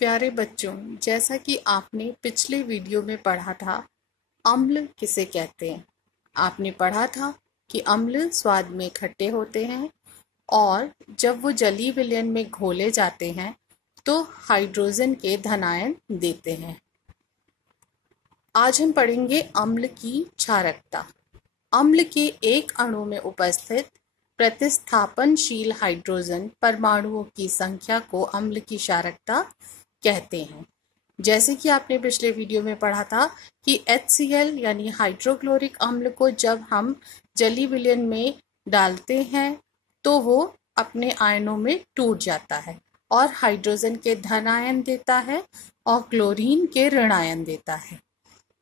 प्यारे बच्चों, जैसा कि आपने पिछले वीडियो में पढ़ा था, अम्ल किसे कहते हैं। आपने पढ़ा था कि अम्ल स्वाद में खट्टे होते हैं और जब वो जलीय विलयन में घोले जाते हैं तो हाइड्रोजन के धनायन देते हैं। आज हम पढ़ेंगे अम्ल की क्षारकता। अम्ल के एक अणु में उपस्थित प्रतिस्थापनशील हाइड्रोजन परमाणुओं की संख्या को अम्ल की क्षारकता कहते हैं। जैसे कि आपने पिछले वीडियो में पढ़ा था कि HCl यानी हाइड्रोक्लोरिक अम्ल को जब हम जलीय विलयन में डालते हैं तो वो अपने आयनों में टूट जाता है और हाइड्रोजन के धन आयन देता है और क्लोरीन के ऋण आयन देता है।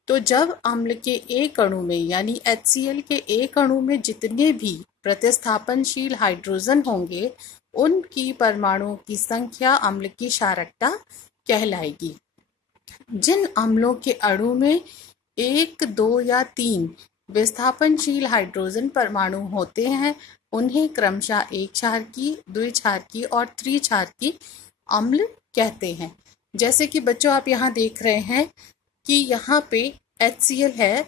तो जब अम्ल के एक अणु में यानी HCl के एक अणु में जितने भी प्रतिस्थापनशील हाइड्रोजन होंगे उनकी परमाणुओं की संख्या अम्ल की क्षारकता कहलाएगी। जिन अम्लों के अणु में 1, 2 या 3 विस्थापनशील हाइड्रोजन परमाणु होते हैं उन्हें क्रमशः एक क्षारकी, द्विक्षारकी और त्रिक्षारकी अम्ल कहते हैं। जैसे कि बच्चों आप यहाँ देख रहे हैं कि यहाँ पे HCl है।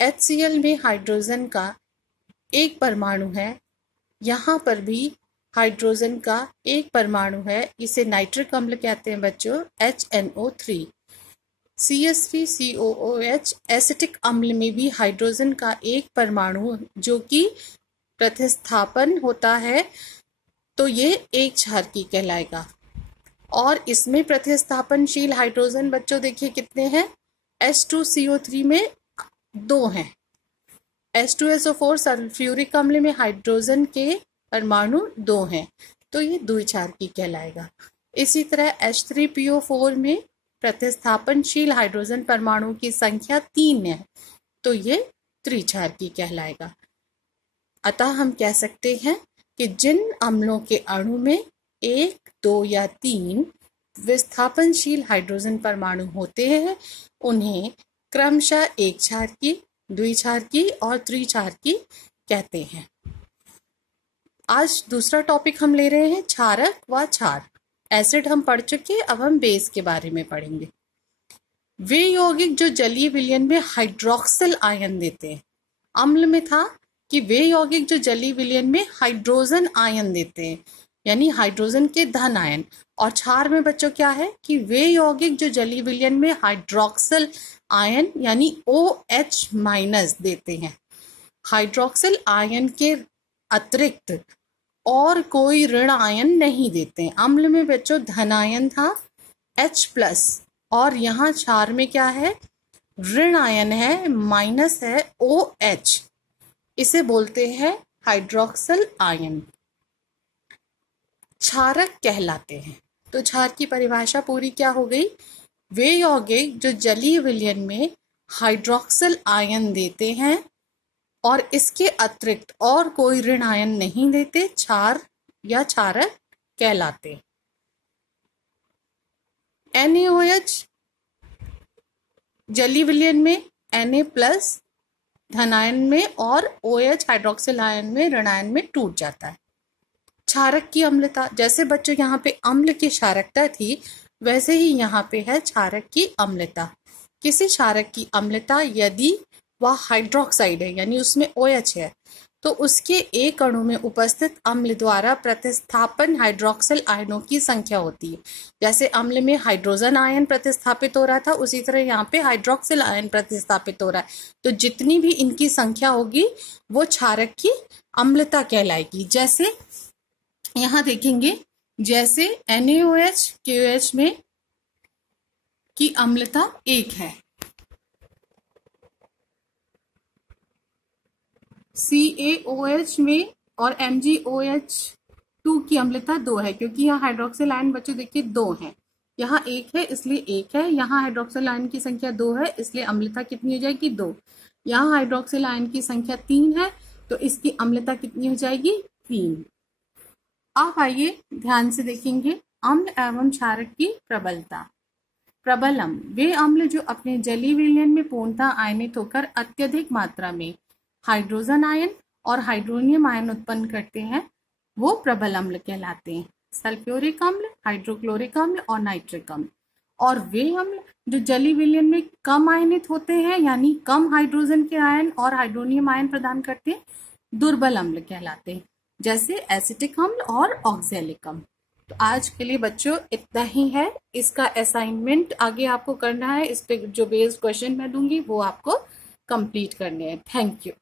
HCl में हाइड्रोजन का एक परमाणु है, यहाँ पर भी हाइड्रोजन का एक परमाणु है, इसे नाइट्रिक अम्ल कहते हैं बच्चों, HNO3। CH3COOH एसिटिक अम्ल में भी हाइड्रोजन का एक परमाणु जो कि प्रतिस्थापन होता है तो ये एक क्षारकी कहलाएगा। और इसमें प्रतिस्थापनशील हाइड्रोजन बच्चों देखिए कितने हैं, H2CO3 में 2 हैं। H2SO4 सल्फ्यूरिक अम्ल में हाइड्रोजन के परमाणु 2 हैं तो ये द्विक्षारकी कहलाएगा। इसी तरह H3PO4 में प्रतिस्थापनशील हाइड्रोजन परमाणु की संख्या 3 है तो ये त्रिक्षारकी कहलाएगा। अतः हम कह सकते हैं कि जिन अम्लों के अणु में 1, 2 या 3 विस्थापनशील हाइड्रोजन परमाणु होते हैं उन्हें क्रमशः एक क्षारकी, द्विक्षारकी और त्रिक्षारकी कहते हैं। आज दूसरा टॉपिक हम ले रहे हैं क्षारक व क्षार। एसिड हम पढ़ चुके, अब हम बेस के बारे में पढ़ेंगे। वे यौगिक जो जलीय विलयन में हाइड्रोक्सिल आयन देते हैं। अम्ल में था कि वे यौगिक जो जलीय विलयन में हाइड्रोजन आयन देते हैं यानी हाइड्रोजन के धन आयन। और क्षार में बच्चों क्या है कि वे यौगिक जो जलीय विलयन में हाइड्रोक्सिल आयन यानी OH- देते हैं। हाइड्रोक्सिल आयन के अतिरिक्त और कोई ऋण आयन नहीं देते हैं। अम्ल में बच्चों धन आयन था H+ और यहाँ क्षार में क्या है, ऋण आयन है, माइनस है OH। इसे बोलते हैं हाइड्रोक्सिल आयन, क्षारक कहलाते हैं। तो क्षार की परिभाषा पूरी क्या हो गई, वे यौगिक जो जलीय विलयन में हाइड्रोक्सिल आयन देते हैं और इसके अतिरिक्त और कोई ऋण आयन नहीं देते, क्षार या क्षारक कहलाते। NaOH जलीय विलयन में Na+ धनायन में और OH हाइड्रोक्सिल आयन में ऋण आयन में टूट जाता है। क्षारक की अम्लता, जैसे बच्चों यहाँ पे अम्ल की क्षारकता थी वैसे ही यहाँ पे है क्षारक की अम्लता। किसी क्षारक की अम्लता यदि वह हाइड्रोक्साइड है यानी उसमें OH है तो उसके एक अणु में उपस्थित अम्ल द्वारा प्रतिस्थापन हाइड्रोक्सिल आयनों की संख्या होती है। जैसे अम्ल में हाइड्रोजन आयन प्रतिस्थापित हो रहा था उसी तरह यहाँ पे हाइड्रोक्सिल आयन प्रतिस्थापित हो रहा है, तो जितनी भी इनकी संख्या होगी वो क्षारक की अम्लता कहलाएगी। जैसे यहाँ देखेंगे, जैसे NaOH KOH में की अम्लता 1 है, CaOH में और MgOH2 की अम्लता 2 है, क्योंकि यहाँ हाइड्रोक्सिल आयन बच्चों देखिए 2 है, यहाँ 1 है इसलिए 1 है, यहाँ हाइड्रोक्सिल आयन की संख्या 2 है इसलिए अम्लता कितनी हो जाएगी 2। यहाँ हाइड्रोक्सिल आयन की संख्या 3 है तो इसकी अम्लता कितनी हो जाएगी 3। अब आइए ध्यान से देखेंगे अम्ल एवं क्षारक की प्रबलता। प्रबल अम्ल वे अम्ल जो अपने जलीय विलयन में पूर्णतः आयनित होकर अत्यधिक मात्रा में हाइड्रोजन आयन और हाइड्रोनियम आयन उत्पन्न करते हैं वो प्रबल अम्ल कहलाते हैं। सल्फ्यूरिक अम्ल, हाइड्रोक्लोरिक अम्ल और नाइट्रिक अम्ल। और वे अम्ल जो जलीय विलयन में कम आयनित होते हैं, यानी कम हाइड्रोजन के आयन और हाइड्रोनियम आयन प्रदान करते हैं, दुर्बल अम्ल कहलाते हैं, जैसे एसिटिक अम्ल और ऑक्सैलिक अम्ल। तो आज के लिए बच्चों इतना ही है। इसका असाइनमेंट आगे आपको करना है, इस पे जो बेस्ड क्वेश्चन मैं दूंगी वो आपको कंप्लीट करने हैं। Thank you.